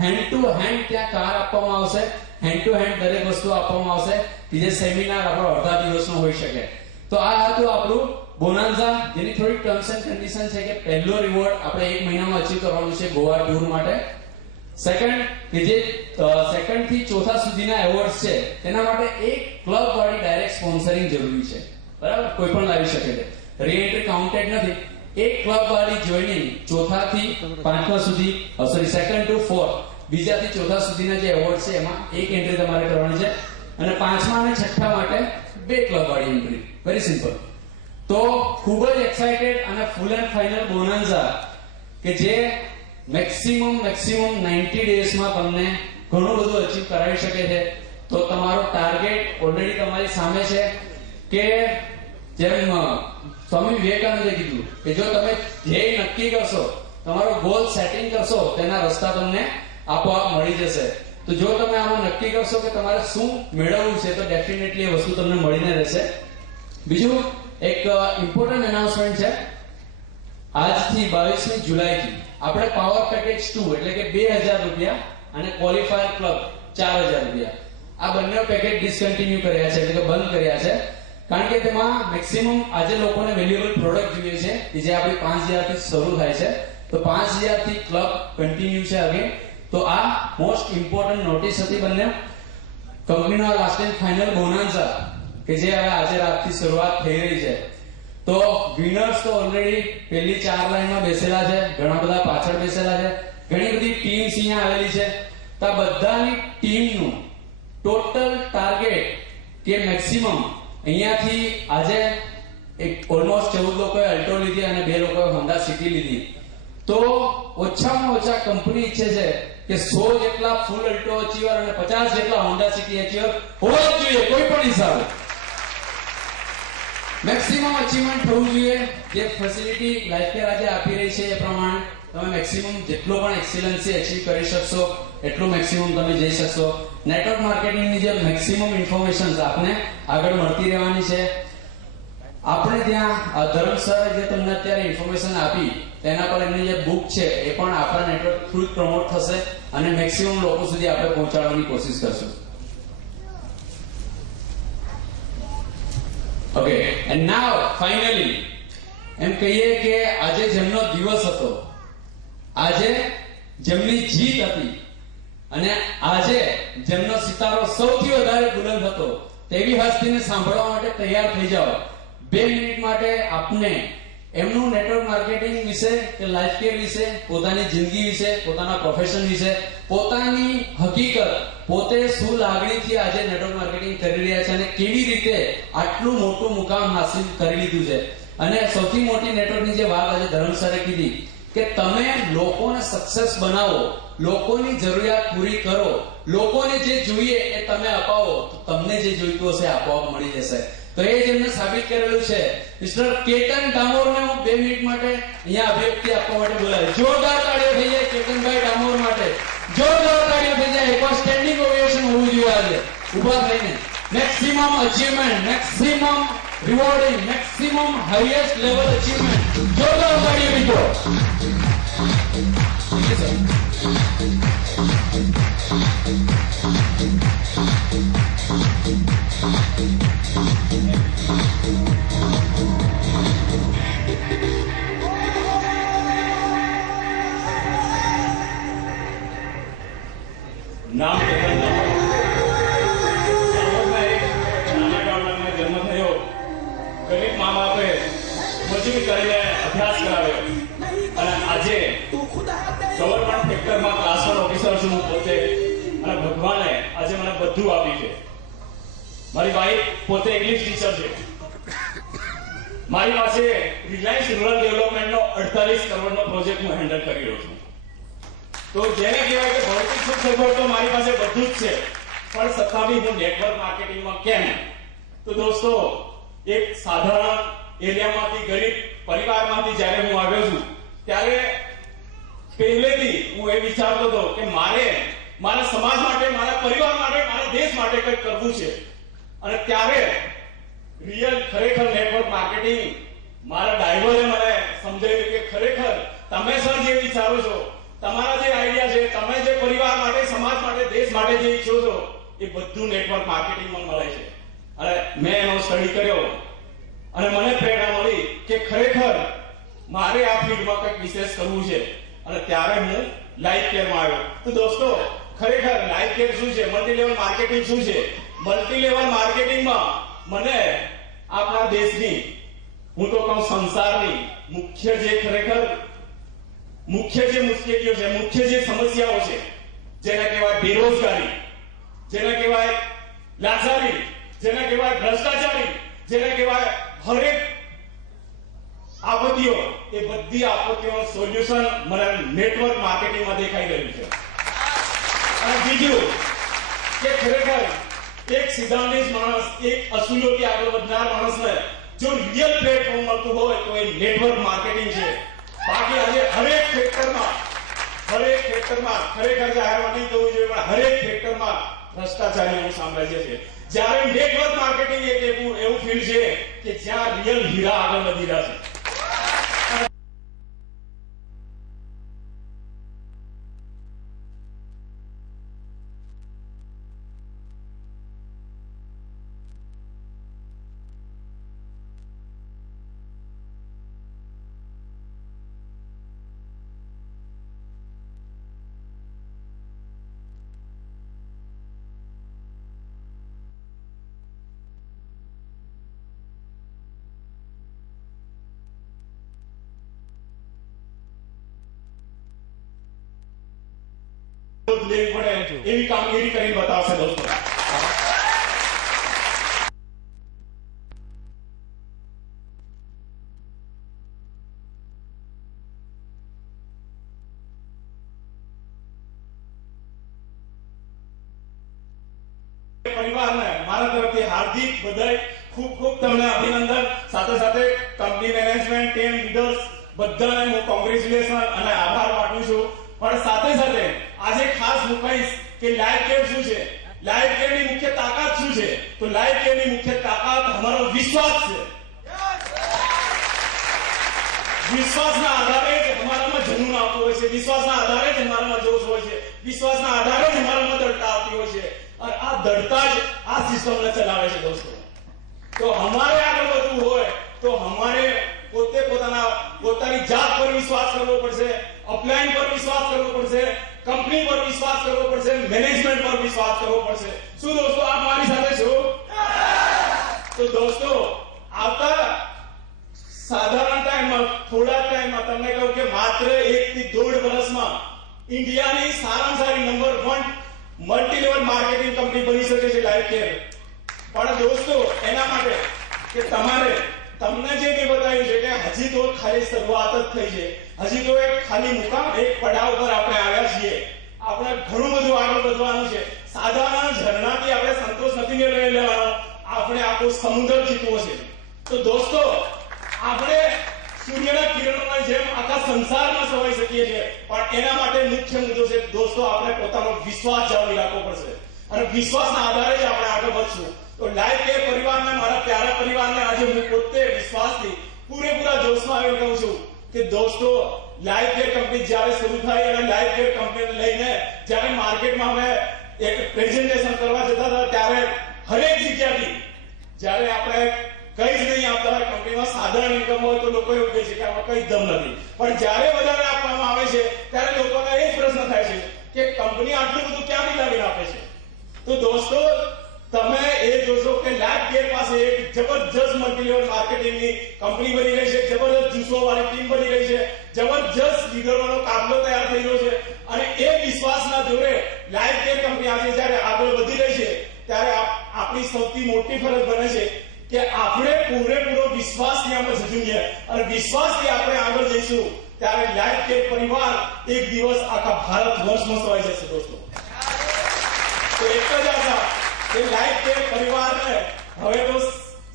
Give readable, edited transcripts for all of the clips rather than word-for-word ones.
Hand to hand ત્યાં car આપવામાં આવશે, હેન્ડ ટુ હેન્ડ દરેક વસ્તુ આપવામાં આવશે કે જે સેમિનાર આપણો અડધા દિવસનો હોઈ શકે. તો આ હતું આપણું બોનાન્ઝા, જેની થોડી ટર્મ્સ એન્ડ કન્ડિશન છે કે પહેલો રિવોર્ડ આપણે 1 મહિનામાં અચીવ કરવાનું છે ગોવા ટૂર માટે. સેકન્ડ કે જે સેકન્ડ થી ચોથા સુધીના એવોર્ડ્સ છે તેના માટે એક ક્લબ વાળી ડાયરેક્ટ સ્પોન્સરિંગ જરૂરી છે. બરાબર, કોઈ પણ લાવી શકે છે, રીએન્ટ્રી કાઉન્ટેડ નથી. એક ક્લબ વાળી જોઈનિંગ ચોથા થી પાંચમા સુધી, સોરી સેકન્ડ ટુ ફોર્થ, બીજા થી ચોથા સુધીના જે એવોર્ડ છે એમાં એક એન્ટ્રી તમારે કરવાની છે, અને પાંચમા અને છઠ્ઠા માટે 2 ક્લબ વાળી એન્ટ્રી. Very simple. તો ખૂબ જ એક્સાઇટેડ અને ફૂલ એન્ડ ફાઇનલ બોનાન્ઝા કે જે મેક્સિમમ 90 ડેઝમાં તમને ઘણું બધું અચીવ કરાવી શકે છે. તો તમારો ટાર્ગેટ ઓલરેડી તમારી સામે છે કે જેમ સ્વામી વિવેકાનંદે કીધું કે જો તમે ધ્યેય નક્કી કરશો, તમારો ગોલ સેટિંગ કરશો, તેના રસ્તા તમને આપોઆપ મળી જશે. તો જો તમે આમાં નક્કી કરશો કે તમારે શું મેળવવું છે તો ડેફિનેટલી એ વસ્તુ તમને મળીને રહેશે. બીજું એક ઇમ્પોર્ટન્ટ એનાઉન્સમેન્ટ છે. આજથી 22મી જુલાઈથી આપણે પાવર પેકેજ 2 એટલે કે 2000 રૂપિયા અને ક્વોલિફાયર ક્લબ 4000 રૂપિયા આ બંને પેકેજ ડિસકન્ટિન્યુ કર્યા છે, એટલે કે બંધ કર્યા છે. કારણ કે તેમાં મેક્સિમમ આજે લોકોને વેલ્યુએબલ પ્રોડક્ટ જોઈએ છે કે જે આપણી 5000 થી શરૂ થાય છે. તો 5000 થી ક્લબ કન્ટિન્યુ છે અગેન. તો આ મોસ્ટ ઇમ્પોર્ટન્ટ નોટિસ હતી બંને. કંપનીનો લાસ્ટ એન્ડ ફાઇનલ બોનાન્ઝા કે જે હવે આજે રાતથી શરૂઆત થઈ રહી છે. તો વિનર્સ તો ઓલરેડી પહેલી 4 લાઈનમાં બેસેલા છે, ઘણા બધા પાછળ બેસેલા છે, ઘણી બધી ટીમ્સ અહીંયા આવેલી છે. તો આ બધાની ટીમનું ટોટલ ટાર્ગેટ કે મેક્સિમમ અહીંયાથી આજે ઓલમોસ્ટ 14 લોકોએ અલ્ટો લીધી અને 2 લોકોએ હોન્ડા સિટી લીધી. તો ઓછામાં ઓછા કંપની ઈચ્છે છે કે 100 જેટલા ફૂલ અલ્ટો અચીવર અને 50 જેટલા હોન્ડા સિટી અચીવર હોવા જ જોઈએ કોઈ પણ હિસાબે. મેક્સિમમ અચીવમેન્ટ થવું જોઈએ. જે ફેસિલિટી લાઈફકેર આજે આપી રહી છે એ પ્રમાણે તમે મેક્સિમમ જેટલો પણ એક્સેલન્સી અચીવ કરી શકશો એટલું મેક્સિમમ તમે જઈ શકશો. નેટવર્ક માર્કેટિંગની જે મેક્સિમમ ઇન્ફોર્મેશન આપને આગળ મળતી રહેવાની છે. આપણે ત્યાં ધર્મ સર જે તમને અત્યારે ઇન્ફોર્મેશન આપી તેના પર એમની જે બુક છે એ પણ આપણા નેટવર્ક થ્રુ જ પ્રમોટ થશે અને મેક્સિમમ લોકો સુધી આપણે પહોંચાડવાની કોશિશ કરશું. ઓકે, એન્ડ નાઉ ફાઇનલી એમ કહીએ કે આજે જેમનો દિવસ હતો, આજે જેમની જીત હતી અને આજે જેમનો સિતારો સૌથી વધારે બુલંદ હતો તેવી હસ્તીને સાંભળવા માટે તૈયાર થઈ જાઓ. 2 મિનિટ માટે આપને એમનું નેટવર્ક માર્કેટિંગ વિશે કે લાઈફ કેર વિશે, પોતાની જિંદગી વિશે, પોતાના પ્રોફેશન વિશે, પોતાની હકીકત, પોતે શું લાગણીથી આજે નેટવર્ક માર્કેટિંગ કરી રહ્યા છે અને કેવી રીતે આટલું મોટું મુકામ હાસિલ કરી લીધું છે. અને સૌથી મોટી નેટવર્કની જે વાત આજે ધર્મ સરે કીધી કે તમે લોકોને સક્સેસ બનાવો, લોકોની જરૂરિયાત પૂરી કરો, લોકોને જે જોઈએ એ તમે અપાવો તો તમને જે જોઈતું હશે આપોઆપ મળી જશે. તો એ જેમને સાબિત કરેલું છે. મિસ્ટર કેતન ડામોરને હું 2 મિનિટ માટે અહીંયા અભિવ્યક્તિ આપવા માટે બોલાવ્યો. જોરદાર તાળીઓ થઈ જાય કેતનભાઈ ડામોર માટે, જોરદાર તાળીઓ થઈ જાય. એકવાર સ્ટેન્ડિંગ ઓવેશન હોવું જોઈએ આજે ઉભા થઈને. Maximum achievement, maximum rewarding, maximum highest level achievement. જોરદાર તાળીઓ મિત્રો. નામ કેતન ડામોર. નાના ગામડામાં જન્મ થયો. ગરીબ મા બાપે મજૂરી કરીને અભ્યાસ કરાવ્યો અને આજે ગવર્મેન્ટ સેક્ટરમાં ક્લાસ 1 ઓફિસર છું પોતે. અને ભગવાને આજે મને બધું આપ્યું છે. મારી વાઈફ પોતે ઇંગ્લિશ ટીચર છે. મારી પાસે રિલાયન્સ રૂરલ ડેવલપમેન્ટનો 48 કરોડનો પ્રોજેક્ટ હું હેન્ડલ કરી રહ્યો છું. તો જેને કહેવાય કે ભૌતિક સુખ સગવડ તો મારી પાસે બધું જ છે, પણ છતાં બી હું નેટવર્ક માર્કેટિંગમાં કેમ? તો દોસ્તો, એક સાધારણ એરિયામાંથી, ગરીબ પરિવારમાંથી જ્યારે હું આવ્યો છું ત્યારે પહેલેથી હું એ વિચારતો હતો કે મારે મારા સમાજ માટે, મારા પરિવાર માટે, મારા દેશ માટે કંઈક કરવું છે. અને ત્યારે રિયલ ખરેખર નેટવર્ક માર્કેટિંગ મારા ડ્રાઈવરે મને સમજાવ્યું કે ખરેખર તમે સર જે વિચારો છો, તમારા જે આઈડિયા છે, તમે જે પરિવાર માટે જે ઈચ્છો છો એ બધું નેટવર્ક માર્કેટિંગમાં મળે છે. અને મેં એનો સ્ટડી કર્યો અને મને પ્રેરણા મળી કે ખરેખર મારે આ ફિલ્ડમાં કંઈક વિશેષ કરવું છે. અને ત્યારે હું લાઈફ કેરમાં આવ્યો. તો દોસ્તો, ખરેખર લાઈફ કેર શું છે, મલ્ટી લેવલ માર્કેટિંગ શું છે? મલ્ટી લેવલ માર્કેટિંગમાં મને આપણા દેશની, હું તો કહું સંસારની મુખ્ય જે મુશ્કેલીઓ છે, મુખ્ય જે સમસ્યાઓ છે, જેને કહેવાય બેરોજગારી, જેને કહેવાય લાચારી, જેને કહેવાય ભ્રષ્ટાચારી, જેને કહેવાય હરેક આપત્તિઓ, એ બધી આપત્તિઓનું સોલ્યુશન મને નેટવર્ક માર્કેટિંગમાં દેખાઈ રહ્યું છે. અને બીજું કે ખરેખર એક સિદ્ધાંતિક માણસ, એક અસૂલોથી આગળ વધનાર માણસને જો રિયલ પ્લેટફોર્મ મળતું હોય તો એ નેટવર્ક માર્કેટિંગ છે. બાકી આજે હરેક ફેક્ટરમાં ખરેખર જાહેરમાં નહીં થવું જોઈએ, પણ હરેક ફેક્ટરમાં ભ્રષ્ટાચારીઓનું સામ્રાજ્ય છે. જ્યારે નેટવર્ક માર્કેટિંગ એક એવું ફિલ્ડ છે કે જ્યાં રિયલ હીરા આગળ વધી રહ્યા છે. લેવી પડે એવી કામગીરી કરીને બતાવશે દોસ્તો. પરિવારને મારા તરફથી હાર્દિક બધાય ખૂબ તમને અભિનંદન. સાથે સાથે કંપની મેનેજમેન્ટ, ટીમ લીડર્સ બધાને હું કોંગ્રેચ્યુલેશન અને આભાર પાઠવું છું. પણ સાથે સાથે આજે ખાસ હું કહીશ કે લાઈફ કેર શું છે, લાઈફ કેરની મુખ્ય તાકાત શું છે. તો લાઈફ કેરની મુખ્ય તાકાત અમારો વિશ્વાસ છે. વિશ્વાસના આધારે જ અમારામાં જનૂન આવતું હોય છે, વિશ્વાસના આધારે જ અમારામાં જોશ હોય છે, વિશ્વાસના આધારે જ અમારામાં દૃઢતા આવતી હોય છે. અને આ દૃઢતા જ આ સિસ્ટમને ચલાવે છે દોસ્તો. તો અમારે આગળ વધવું હોય તો અમારે પોતાની જાત પર વિશ્વાસ કરવો પડશે, અપલાઈન પર વિશ્વાસ કરવો પડશે, કંપની પર વિશ્વાસ કરવો પડશે, મેનેજમેન્ટ પર વિશ્વાસ કરવો પડશે. શું દોસ્તો આપ મારી સાથે છો? તો દોસ્તો, આવતા સાધારણ ટાઈમમાં, થોડા ટાઈમમાં તમને કહું કે માત્ર 1 થી 1.5 વર્ષમાં ઇન્ડિયાની સારામાં સારી number 1 multi level marketing company બની શકે છે લાઈફ કેર. પણ દોસ્તો, એના માટે કે તમને જે મેં બતાવ્યું છે કે હજી તો ખાલી શરૂઆત જ થઈ છે. હજી તો એક ખાલી મુકામ, એક પડાવ પર આપણે આવ્યા છીએ. આપણે ઘણું બધું આગળ વધવાનું છે. સાધારણ ઝરણાથી આપણે સંતોષ નથી મેળવી લેવાનો, આપણે આખો સમુદ્ર જીતવો છે. તો દોસ્તો, આપણે સૂર્યના કિરણોની જેમ આખા સંસારમાં સવાઈ શકીએ છીએ. પણ એના માટે મુખ્ય મુદ્દો છે દોસ્તો, આપણે પોતાનો વિશ્વાસ જાળવી રાખવો પડશે. અને વિશ્વાસના આધારે જ આપણે આગળ વધશું. તો લાઈફ કેર પરિવારને, મારા પ્યારા પરિવારને આજે હું પોતે વિશ્વાસથી પૂરેપૂરા જોશમાં આવી કહું છું કે દોસ્તો, લાઈફ કેર કંપની જ્યારે શરૂ થઈ અને લાઈફ કેર કંપનીને લઈને જ્યારે માર્કેટમાં અમે એક પ્રેઝન્ટેશન કરવા જતા હતા, ત્યારે હરેક જગ્યાથી જ્યારે આપણે કઈ જ નહીં આપતા હોય, કંપનીમાં સાધારણ ઇન્કમ હોય તો લોકો એવું કહે છે કે આમાં કઈ દમ નથી. પણ જ્યારે વધારે આપવામાં આવે છે ત્યારે લોકોને એ જ પ્રશ્ન થાય છે કે કંપની આટલું બધું ક્યાંથી લાવીને આપે છે. તો દોસ્તો, તમે એ જોશો કે લાઈફ કેર પાસે એક જબરજસ્ત મલ્ટી લેવલ માર્કેટિંગની કંપની બની રહી છે, જબરજસ્ત જુસ્સો વાળી ટીમ બની રહી છે, જબરજસ્ત લીડરોનો કાફલો તૈયાર થઈ રહ્યો છે. અને એ વિશ્વાસના જોડે લાઈફ કેર કંપની આજે જ્યારે આગળ વધી રહી છે ત્યારે આપણી સૌથી મોટી ફરજ બને છે કે આપણે પૂરેપૂરો વિશ્વાસથી આપણે ઝઝૂમીએ. અને વિશ્વાસથી આપણે આગળ જઈશું ત્યારે લાઈફ કેર પરિવાર એક દિવસ આખા ભારત વર્ષમાં સવાઈ જશે દોસ્તો. તો એક જ આશા કે લાઈફ કેર પરિવારને હવે તો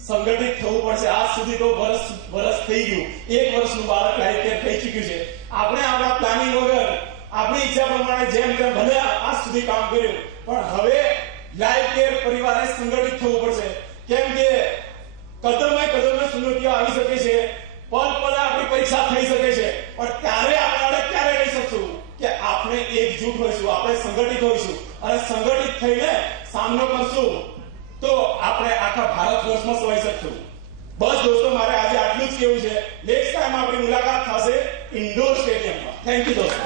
સંગઠિત થવું પડશે. આજ સુધી તો વર્ષ થઈ ગયું, 1 વર્ષનું બાળક લાઈફ કેર થઈ ચૂક્યું છે. આપણે આપણા પ્લાનિંગ વગર, આપણી ઈચ્છા પ્રમાણે જેમ તેમ ભલે આજ સુધી કામ કર્યું, પણ હવે લાઈફ કેર પરિવારે સંગઠિત થવું પડશે. કેમ કે કદમે સુનીતિઓ આવી શકે છે, પલ પલે આપણી પરીક્ષા થઈ શકે છે, પણ ત્યારે આપણે ક્યારે રહી શકશું કે આપણે એકજૂટ હોઈશું, આપણે સંગઠિત હોઈશું અને સંગઠિત થઈને સામનો કરશું તો આપણે આખા ભારત વર્ષમાં સમાઈ શકશું. બસ દોસ્તો, મારે આજે આટલું જ કહેવું છે. નેક્સ્ટ ટાઈમ આપણી મુલાકાત થશે ઇન્ડોર સ્ટેડિયમમાં. થેન્ક યુ દોસ્તો.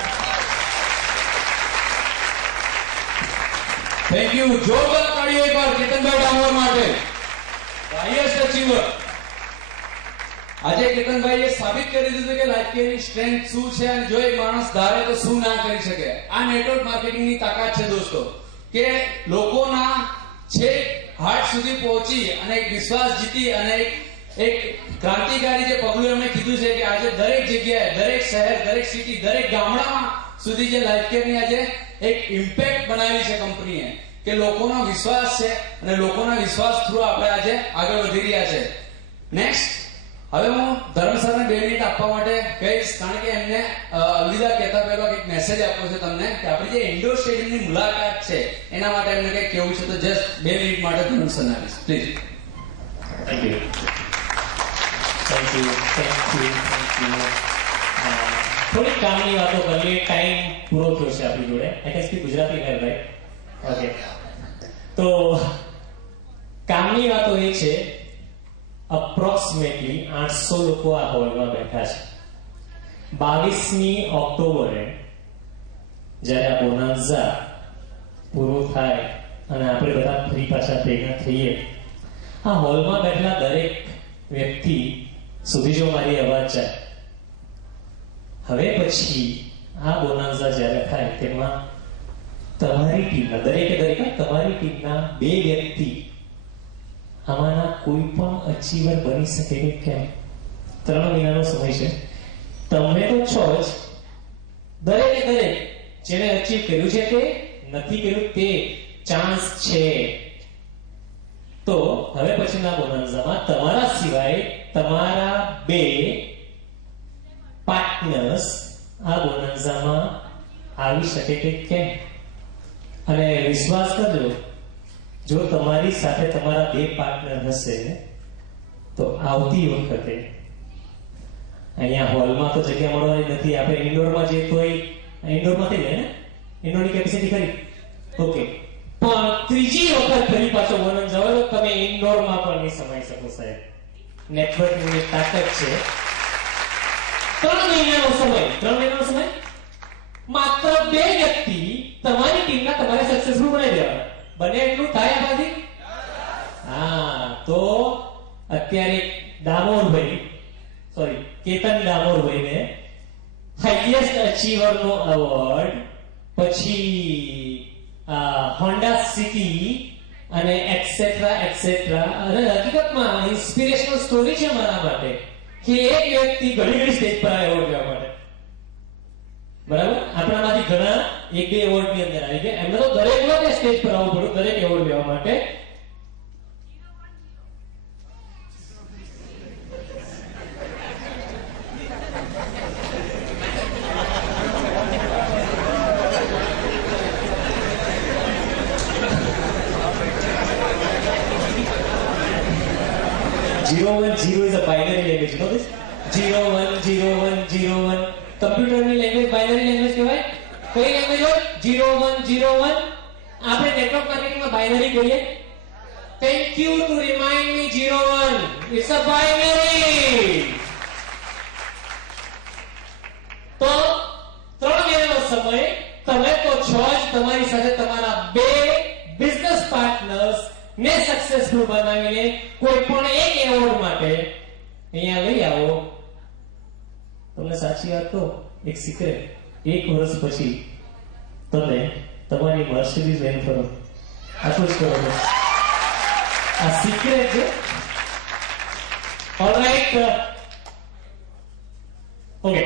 Thank you. જોરદાર તાળીઓ એકવાર કેતનભાઈ ડામોર માટે, હાઈએસ્ટ અચીવર. આજે કેતનભાઈએ સાબિત કરી દીધું કે લાઈફકેરની સ્ટ્રેન્થ શું છે અને જો એક માણસ ધારે તો શું ના કરી શકે. આ નેટવર્ક માર્કેટિંગની તાકાત છે દોસ્તો, કે લોકોના છેક હાર્ટ સુધી પહોંચી અને એક વિશ્વાસ જીતી અને એક ક્રાંતિકારી જે પગલું એમણે કીધું છે કે આજે દરેક જગ્યાએ, દરેક શહેર, દરેક સિટી, દરેક ગામડામાં સુધી જે લાઈફકેરની આજે એક ઇમ્પેક્ટ બનાવી છે કંપનીએ, કે લોકોનો વિશ્વાસ છે અને લોકોના વિશ્વાસ થ્રુ આપણે આજે આગળ વધી રહ્યા છે. નેક્સ્ટ હવે હું ધર્મ સરને 2 મિનિટ આપવા માટે કહીશ, કારણ કે એમને અલવિદા કહેતા પહેલા એક મેસેજ આપવો છે તમને કે આપણી જે ઇન્ડોર સ્ટેડિયમની મુલાકાત છે એના માટે એમને કંઈક કહેવું છે. તો જસ્ટ 2 મિનિટ માટે ધર્મ સરને આપીશ, પ્લીઝ. Thank you. થોડી કામની વાતો કરીએ. ટાઈમ પૂરો થયો છે આપણી જોડે. I can speak Gujarati well, right? Okay. તો કામની વાતો એ છે, અપ્રોક્સિમેટલી 800 લોકો આ હોલમાં બેઠા છે. 22મી ઓક્ટોબરે જ્યારે આ બોનાન્ઝા પૂરો થાય અને આપણે બધા ફરી પાછા ભેગા થઈએ, આ હોલમાં બેઠેલા દરેક વ્યક્તિ સુધી જો મારી અવાજ જાય, હવે પછી આ બોનાન્ઝા જ્યારે થાય તેમાં તમારી ટીમના તમારી ટીમના 2 વ્યક્તિ આમાંના કોઈ પણ અચીવર બની શકે કે કેમ? 3 મહિનાનો સમય છે. તમે તો છો જ, દરેક જેને અચીવ કર્યું છે તે નથી કર્યું તે ચાન્સ છે. તો હવે પછીના બોનાન્ઝામાં તમારા સિવાય તમારા 2 પાર્ટનર્સ આ બોનાન્ઝામાં આવી શકે કે કેમ? અને વિશ્વાસ કરજો, જો તમારી સાથે તમારા 2 પાર્ટનર હશે તો આવતી વખતે અહીંયા હોલમાં તો જગ્યા મળવાની નથી. આપણે ઇન્ડોરમાં જઈએ તો ઇન્ડોરમાં થઈ જાય ને, ઇન્ડોરની કેપેસિટી ખરી, ઓકે. પણ ત્રીજી વખત ફરી પાછો બોનાન્ઝા હોય તો તમે ઇન્ડોરમાં પણ નહીં સમાઈ શકો સાહેબ. નેટવર્કની તાકાત છે. 3 મહિનાનો સમય, માત્ર 2 વ્યક્તિ તમારી ટીમના તમારે સક્સેસફુલ બનાવી દેવાના. બને એટલું થાય આમાંથી. હા, તો અત્યારે કેતન ડામોરભાઈને હાઈએસ્ટ અચીવર નો એવોર્ડ, પછી હોન્ડા સિટી અને એક્સેટ્રા અને હકીકતમાં ઇન્સ્પિરેશનલ સ્ટોરી છે મારા માટે કે એક વ્યક્તિ ઘણી સ્ટેજ પર એવોર્ડ લેવા માટે, બરાબર? આપણામાંથી ઘણા 1-2 એવોર્ડ ની અંદર આવી ગયા. એમને તો દરેક લોકો સ્ટેજ પર આવવું પડ્યું દરેક એવોર્ડ લેવા માટે. Zero is a binary language, you know this? 0 1 0 1 0 1. કમ્પ્યુટરની લેંગ્વેજ બાઇનરી લેંગ્વેજ કહેવાય. કઈ લેંગ્વેજ હોય? 0 1 0 1. આપણે નેટવર્ક માર્કેટિંગમાં બાઇનરી કહીએ. Thank you to remind me 0 1. It's a binary. તો 3 મહિનાનો સમય, તમે તો છો જ, તમારી સાથે તમારા 2 બિઝનેસ પાર્ટનર્સ ને સક્સેસફુલ બનાવીને કોઈ પણ એક એવોર્ડ માટે અહીંયા લઈ આવો. તમને સાચી વાત કહું, એક સિક્રેટ, 1 વર્ષ પછી તમે તમારી મર્સિડીઝ લઈને ફરો. આટલું જ કરો. આ સિક્રેટ છે. Alright, okay.